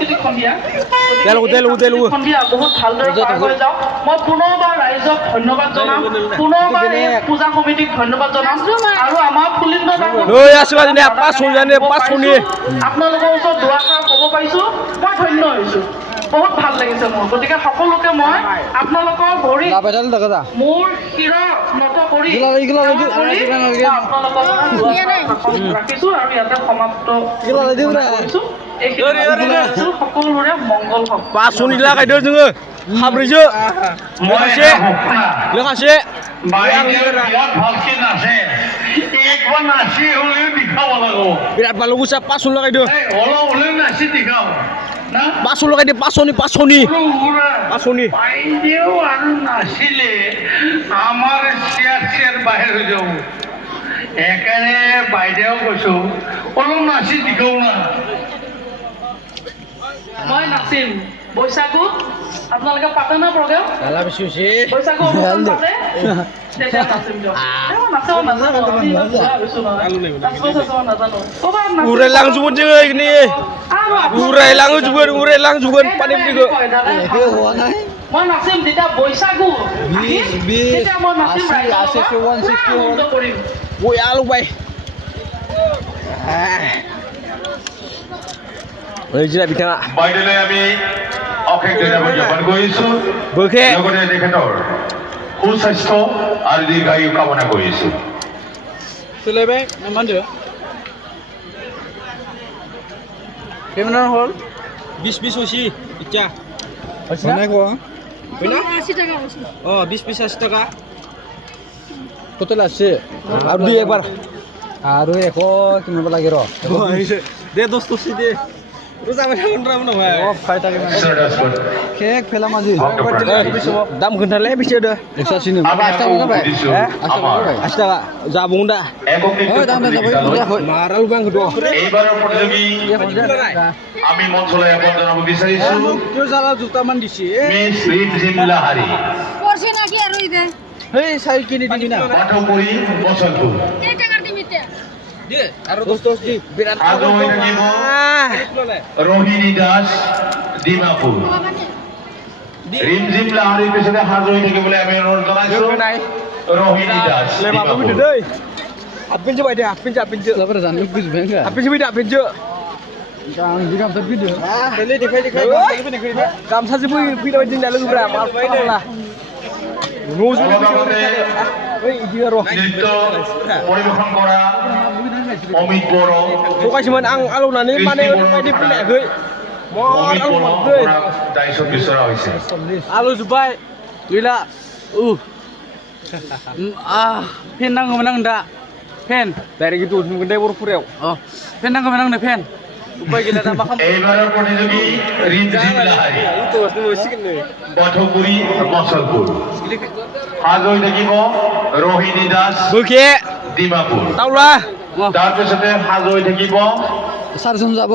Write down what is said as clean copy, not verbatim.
সাংস্কৃতিক সন্ধিয়া সন্ধিয়া বহুত ভালদৰে পাৰ হৈ যাওক মই পুনৰবাৰ ৰাইজক ধন্যবাদ জনাম পুনৰবাৰ এই পূজা সমিতিক ধন্যবাদ জনাম আৰু আমাৰ পুলিন্দ আপোনালোকৰ ওচৰত দুআষাৰ ক'ব পাৰিছোঁ মই ধন্য হৈছোঁ বহুত ভাল লাগিছে মোৰ গতিকে সকলোকে মই আপোনালোকৰ ভৰিত মোৰ শিৰ নত কৰি আপোনালোকৰ ৰাখিছোঁ আৰু ইয়াতে সমাপ্ত কৰিছোঁ সকলোৰে মংগল হওক বিৰাট ভাল গুছা 5 লগাই দিওঁ পাঁচশ লগাই দিয়ে পাঁচনি আৰু নাছিলে আমাৰ চেয়াৰ বাহিৰ হৈ যাব সেইকাৰণে বাইদেউ কৈছো অলপ নাচি দিখাও না মই নাচিম বৈশাখু আপোনালোকে পাতে না প্ৰগ্ৰেম বৈশাখু পাতে তেতিয়া নাচিম দিয়ক মই নাচিম যেতিয়া বৈশাখু তেতিয়া মই নাচিম কৰিম বাইদেউলৈ আমি অশেষ ধন্যবাদ জ্ঞাপন কৰিছোঁ লগতে তেখেতৰ সুস্বাস্থ্য আৰু দীৰ্ঘায়ু কামনা কৰিছোঁ হ'ল 20 হৈছে এতিয়া 20 80 টাকা কত আছে আৰু দুই একবাৰ আৰু 100 কিনিব লাগে ৰ দে দস্ত দে দাম ঘন্টালে বেছি দে 180 টাকা যাব দা মাৰাল বাং এইবাৰৰ প্ৰতিযোগী আমি মঞ্চলৈ আহ্বান জনাব বিচাৰিছোঁ জোতামান দিছে মিছ ৰিমঝিম লাহাৰী সেই চাই কিনি দিবি না পাঠকপুৰী বসন্তপুৰ আৰু দস্ত দি বিৰাট আৰু হৈ থাকিব रोहिणी दास ডিমাপুৰ ৰিমঝিম লাহাৰীৰ পিছতে সাজ হৈ থাকিবলৈ আমি অনুৰোধ জনাইছোঁ रोहिणी दास গামছা যে নৃত্য পৰিৱেশন কৰা অমিত বড়ো দোকাইছিমोन आं आलौनानै माने बायदि फैनायाखै দায়িত্ব বিচৰা হৈছে आलु जुबाय गैला फेन नांगौमोन आं दा फेन डाइरेक्ट इदु मोनगोन दे बरफुरायाव फेन नांगौमोन आंनो फेन उपाय गैला दा मा खालाम এইবাৰৰ প্ৰতিযোগী ৰিমঝিম লাহাৰী পাঠকপুৰী মচলপুৰ সাজ হৈ থাকিব रोहिणी दास ডিমাপুৰ তাওলা তাৰপিছতে সাজ হৈ থাকিব চাৰজন যাব